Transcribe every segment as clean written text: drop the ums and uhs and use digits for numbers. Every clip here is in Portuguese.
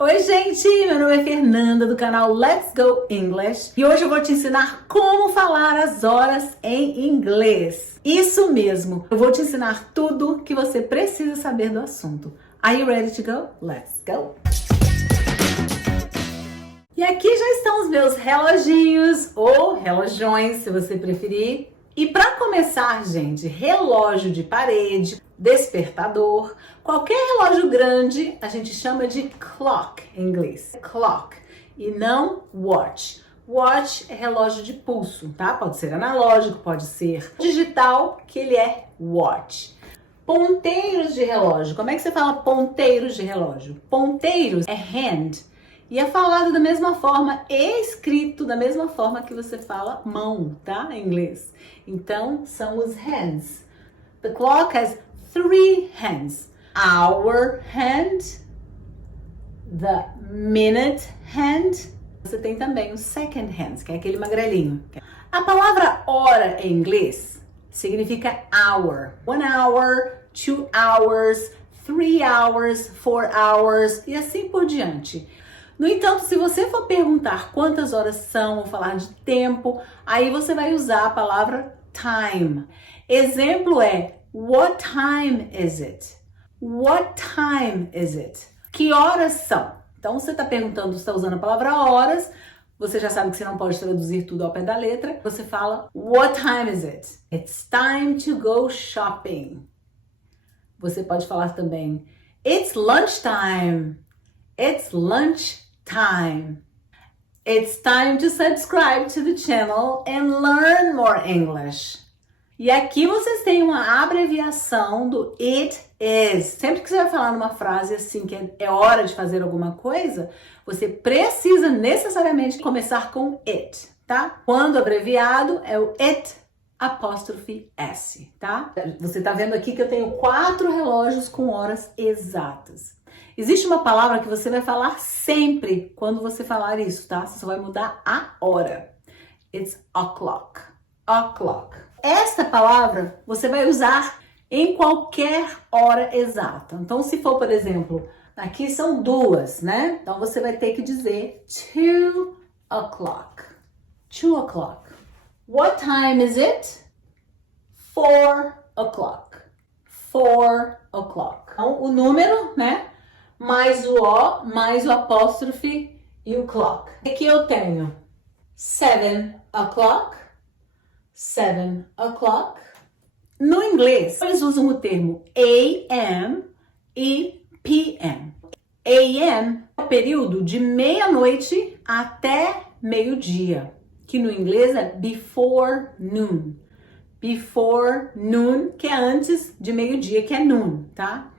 Oi, gente! Meu nome é Fernanda, do canal Let's Go English. E hoje eu vou te ensinar como falar as horas em inglês. Isso mesmo! Eu vou te ensinar tudo que você precisa saber do assunto. Are you ready to go? Let's go! E aqui já estão os meus reloginhos, ou relojões, se você preferir. E para começar, gente, relógio de parede, despertador, qualquer relógio grande a gente chama de clock em inglês. Clock e não watch. Watch é relógio de pulso, tá? Pode ser analógico, pode ser digital, que ele é watch. Ponteiros de relógio. Como é que você fala ponteiros de relógio? Ponteiros é hand. E é falado da mesma forma, escrito da mesma forma que você fala mão, tá? Em inglês. Então, são os hands. The clock has 3 hands. Hour hand, the minute hand. Você tem também o second hand, que é aquele magrelinho. A palavra hora em inglês significa hour. 1 hour, 2 hours, 3 hours, 4 hours e assim por diante. No entanto, se você for perguntar quantas horas são ou falar de tempo, aí você vai usar a palavra time. Exemplo é what time is it? What time is it? Que horas são? Então, você está perguntando, você está usando a palavra horas, você já sabe que você não pode traduzir tudo ao pé da letra. Você fala what time is it? It's time to go shopping. Você pode falar também it's lunchtime. It's lunchtime. It's time to subscribe to the channel and learn more English. E aqui vocês têm uma abreviação do it is. Sempre que você vai falar numa frase assim que é hora de fazer alguma coisa, você precisa necessariamente começar com it, tá? Quando abreviado é o it apóstrofe S, tá? Você tá vendo aqui que eu tenho 4 relógios com horas exatas. Existe uma palavra que você vai falar sempre quando você falar isso, tá? Você só vai mudar a hora. It's o'clock. O'clock. Esta palavra você vai usar em qualquer hora exata. Então, se for, por exemplo, aqui são 2, né? Então, você vai ter que dizer 2 o'clock. 2 o'clock. What time is it? 4 o'clock. 4 o'clock. Então, o número, né? Mais o O, mais o apóstrofe e o clock. Aqui eu tenho 7 o'clock, 7 o'clock. No inglês, eles usam o termo AM e PM. AM é o período de meia-noite até meio-dia, que no inglês é before noon. Before noon, que é antes de meio-dia, que é noon, tá?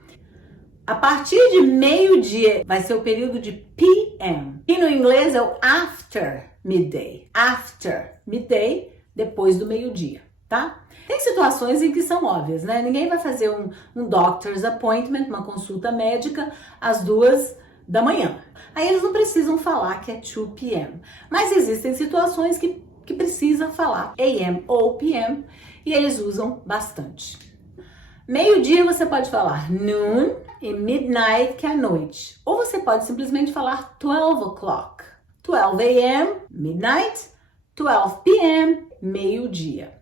A partir de meio-dia vai ser o período de PM. E no inglês é o after midday. After midday, depois do meio-dia, tá? Tem situações em que são óbvias, né? Ninguém vai fazer um doctor's appointment, uma consulta médica, às 2 da manhã. Aí eles não precisam falar que é 2 p.m. Mas existem situações que precisa falar AM ou PM e eles usam bastante. Meio-dia você pode falar noon e midnight, que é a noite. Ou você pode simplesmente falar 12 o'clock. 12 a.m., midnight, 12 p.m., meio-dia.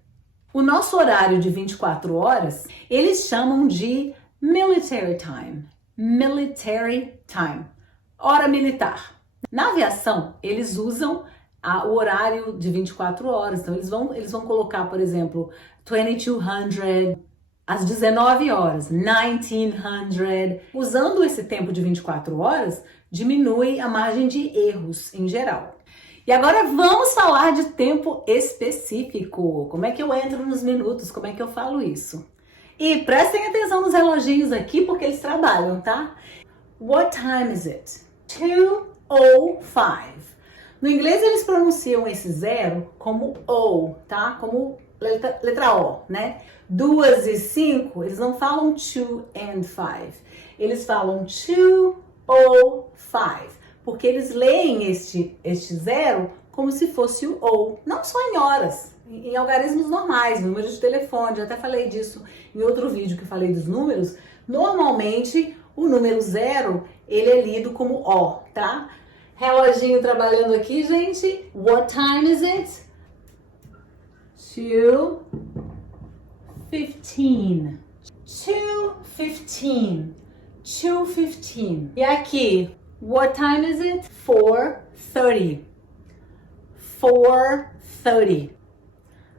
O nosso horário de 24 horas, eles chamam de military time. Military time. Hora militar. Na aviação, eles usam o horário de 24 horas. Então, eles vão colocar, por exemplo, 2200, às 19 horas, 1900. Usando esse tempo de 24 horas, diminui a margem de erros em geral. E agora vamos falar de tempo específico. Como é que eu entro nos minutos? Como é que eu falo isso? E prestem atenção nos reloginhos aqui, porque eles trabalham, tá? What time is it? 2:05. No inglês, eles pronunciam esse zero como O, tá? Como letra O, né? 2 e 5, eles não falam 2 and 5. Eles falam 2:05, porque eles leem este zero como se fosse o O. Não só em horas, em algarismos normais, números de telefone. Eu até falei disso em outro vídeo que falei dos números. Normalmente, o número 0, ele é lido como O, tá? Reloginho trabalhando aqui, gente. What time is it? 2:15. 2:15. 2:15. E aqui, what time is it? 4:30. 4:30.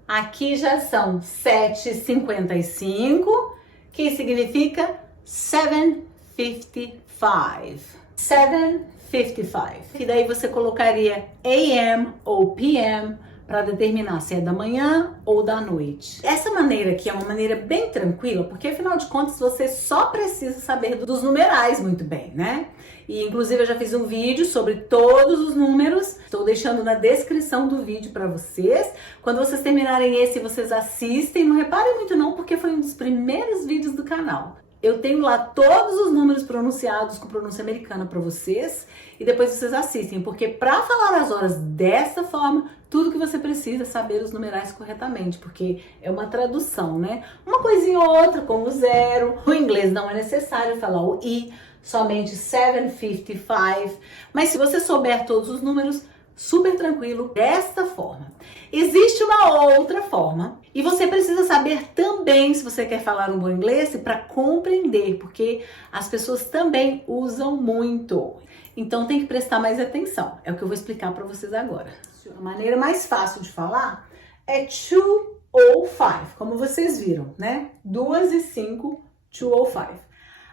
Aqui já são 7:55, que significa 7:55. 7:55. E daí você colocaria AM ou PM para determinar se é da manhã ou da noite. Essa maneira aqui é uma maneira bem tranquila, porque afinal de contas você só precisa saber dos numerais muito bem, né? E inclusive eu já fiz um vídeo sobre todos os números, estou deixando na descrição do vídeo para vocês. Quando vocês terminarem esse, vocês assistem, não reparem muito não, porque foi um dos primeiros vídeos do canal. Eu tenho lá todos os números pronunciados com pronúncia americana para vocês e depois vocês assistem, porque para falar as horas dessa forma, tudo que você precisa é saber os numerais corretamente, porque é uma tradução, né? Uma coisinha ou outra, como o zero. No inglês não é necessário falar o I, somente 7:55. Mas se você souber todos os números, super tranquilo, desta forma. Existe uma outra forma e você precisa saber também, se você quer falar um bom inglês, para compreender, porque as pessoas também usam muito. Então tem que prestar mais atenção. É o que eu vou explicar para vocês agora. A maneira mais fácil de falar é 2:05, como vocês viram, né? 2:05, 2:05.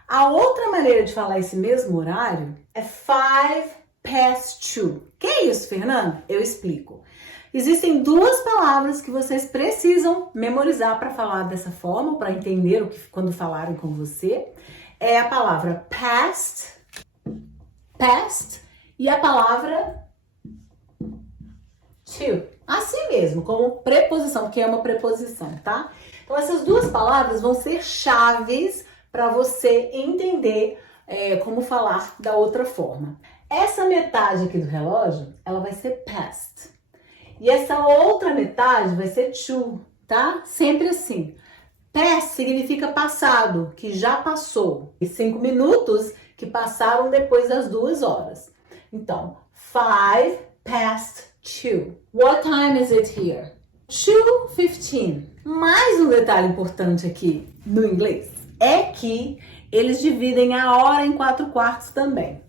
A outra maneira de falar esse mesmo horário é 2:05. Que é isso, Fernanda? Eu explico. Existem duas palavras que vocês precisam memorizar para falar dessa forma, para entender o que quando falarem com você. É a palavra past, e a palavra to. Assim mesmo, como preposição, porque é uma preposição, tá? Então essas duas palavras vão ser chaves para você entender como falar da outra forma. Essa metade aqui do relógio, ela vai ser past. E essa outra metade vai ser to, tá? Sempre assim. Past significa passado, que já passou. E 5 minutos que passaram depois das 2 horas. Então, 2:05. What time is it here? 2:15. Mais um detalhe importante aqui no inglês é que eles dividem a hora em 4/4 também.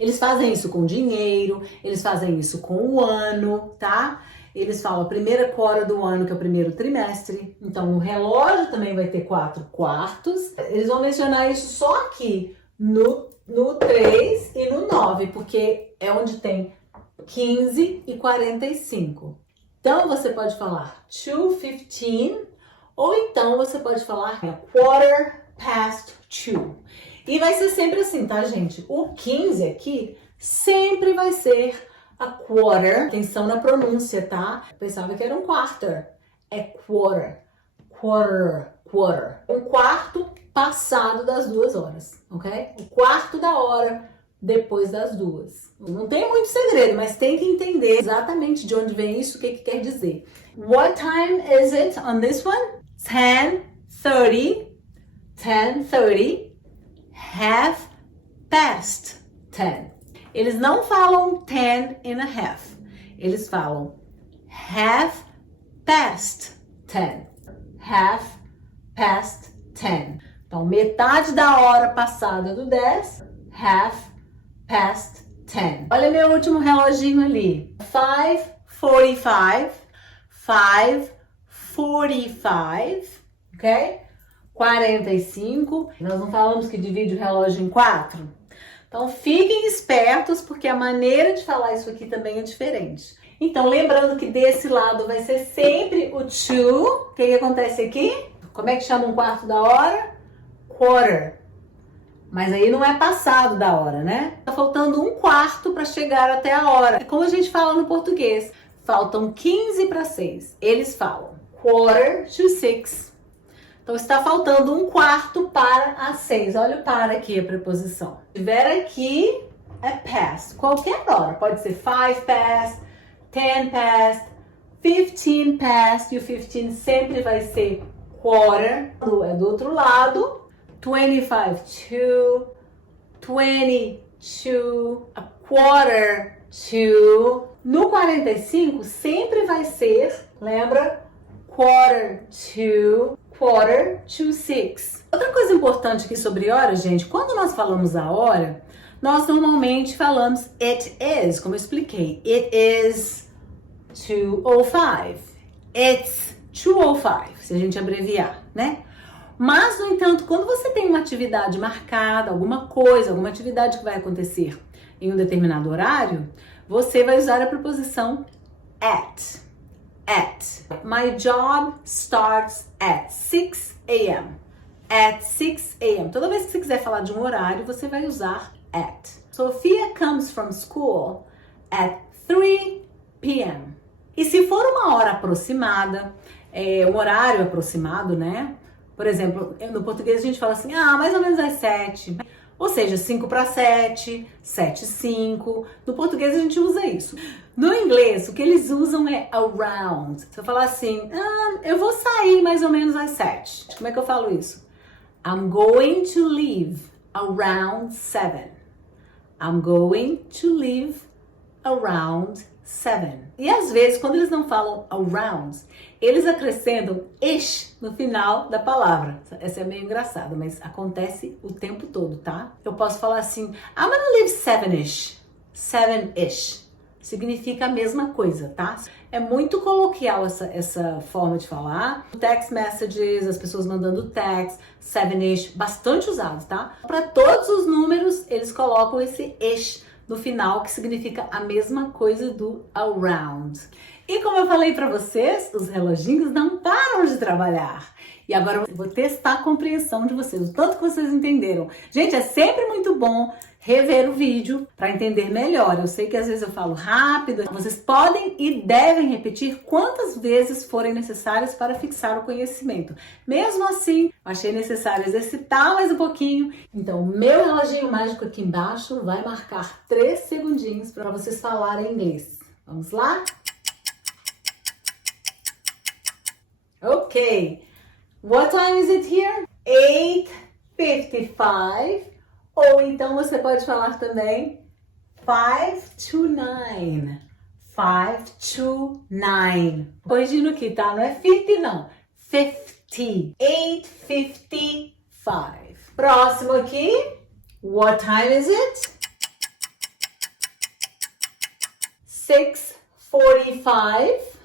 Eles fazem isso com dinheiro, eles fazem isso com o ano, tá? Eles falam a primeira quarta do ano, que é o primeiro trimestre. Então, o relógio também vai ter 4/4. Eles vão mencionar isso só aqui no 3 e no 9, porque é onde tem 15 e 45. Então, você pode falar 2:15 ou então você pode falar 2:15. E vai ser sempre assim, tá, gente? O 15 aqui sempre vai ser a quarter. Atenção na pronúncia, tá? Eu pensava que era um quarter. É quarter. Quarter. Um quarto passado das 2 horas, ok? O quarto da hora depois das 2. Não tem muito segredo, mas tem que entender exatamente de onde vem isso, o que quer dizer. What time is it on this one? 10:30. 10:30. 10:30. Eles não falam 10 and a half. Eles falam 10:30. 10:30. Então, metade da hora passada do 10, 10:30. Olha meu último reloginho ali. 5:45. 5:45. Ok? 45. Nós não falamos que divide o relógio em 4? Então, fiquem espertos, porque a maneira de falar isso aqui também é diferente. Então, lembrando que desse lado vai ser sempre o to. O que acontece aqui? Como é que chama um quarto da hora? Quarter. Mas aí não é passado da hora, né? Tá faltando um quarto para chegar até a hora. É como a gente fala no português. Faltam 15 para 6. Eles falam 5:45. Então, está faltando um quarto para as 6. Olha o para aqui, a preposição. Se tiver aqui, é past. Qualquer hora. Pode ser 5 past, 10 past, 15 past. E o 15 sempre vai ser quarter. É do outro lado. 25 to, 20 to, a quarter to. No 45 sempre vai ser, lembra? Quarter to 6. Outra coisa importante aqui sobre hora, gente, quando nós falamos a hora, nós normalmente falamos it is, como eu expliquei. It is 2:05. It's 2:05, se a gente abreviar, né? Mas, no entanto, quando você tem uma atividade marcada, alguma coisa, alguma atividade que vai acontecer em um determinado horário, você vai usar a preposição at. At. My job starts at 6 a.m. At 6 a.m. Toda vez que você quiser falar de um horário, você vai usar at. Sophia comes from school at 3 p.m. E se for uma hora aproximada, um horário aproximado, né? Por exemplo, no português a gente fala assim, mais ou menos às 7. Ou seja, 5 para 7, 7 e 5. No português a gente usa isso. No inglês, o que eles usam é around. Você fala assim, eu vou sair mais ou menos às 7. Como é que eu falo isso? I'm going to leave around 7. I'm going to leave around 7. E às vezes, quando eles não falam around, eles acrescentam ish no final da palavra. Essa é meio engraçada, mas acontece o tempo todo, tá? Eu posso falar assim, I'm gonna leave 7-ish. 7-ish. Significa a mesma coisa, tá? É muito coloquial essa forma de falar. Text messages, as pessoas mandando text, 7-ish, bastante usado, tá? Para todos os números, eles colocam esse ish no final, que significa a mesma coisa do around. E como eu falei para vocês, os reloginhos não param de trabalhar. E agora eu vou testar a compreensão de vocês, o tanto que vocês entenderam. Gente, é sempre muito bom rever o vídeo para entender melhor. Eu sei que às vezes eu falo rápido. Vocês podem e devem repetir quantas vezes forem necessárias para fixar o conhecimento. Mesmo assim, achei necessário exercitar mais um pouquinho. Então, o meu reloginho mágico aqui embaixo vai marcar 3 segundinhos para vocês falarem inglês. Vamos lá? Ok. What time is it here? 8:55. Ou então você pode falar também 5 to 9. 5 to 9. Corrigindo aqui, tá? Não é 50 não. 50. 8:55. Próximo aqui. What time is it? 6:45.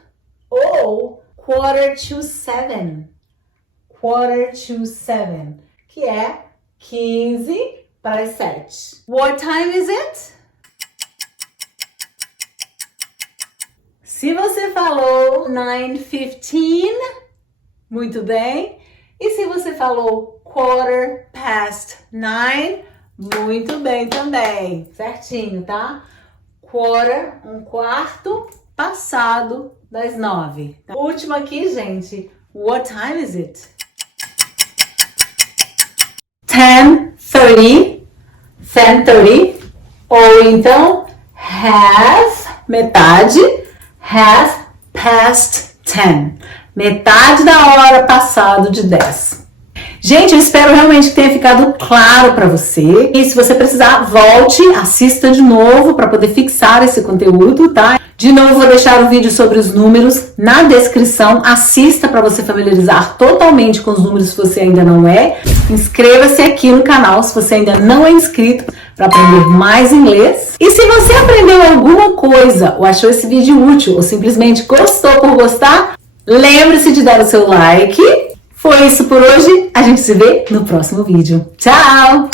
Ou 6:45. 6:45. Que é 15 para as 7. What time is it? Se você falou 9:15, muito bem. E se você falou 9:15, muito bem também. Certinho, tá? Quarter, 1/4, passado das 9. Último aqui, gente. What time is it? 10:30. 10:30, ou então metade, half past 10, metade da hora passado de 10. Gente, eu espero realmente que tenha ficado claro para você. E se você precisar, volte, assista de novo para poder fixar esse conteúdo, tá? De novo, vou deixar o vídeo sobre os números na descrição. Assista para você familiarizar totalmente com os números se você ainda não é. Inscreva-se aqui no canal se você ainda não é inscrito para aprender mais inglês. E se você aprendeu alguma coisa ou achou esse vídeo útil ou simplesmente gostou por gostar, lembre-se de dar o seu like. Foi isso por hoje. A gente se vê no próximo vídeo. Tchau!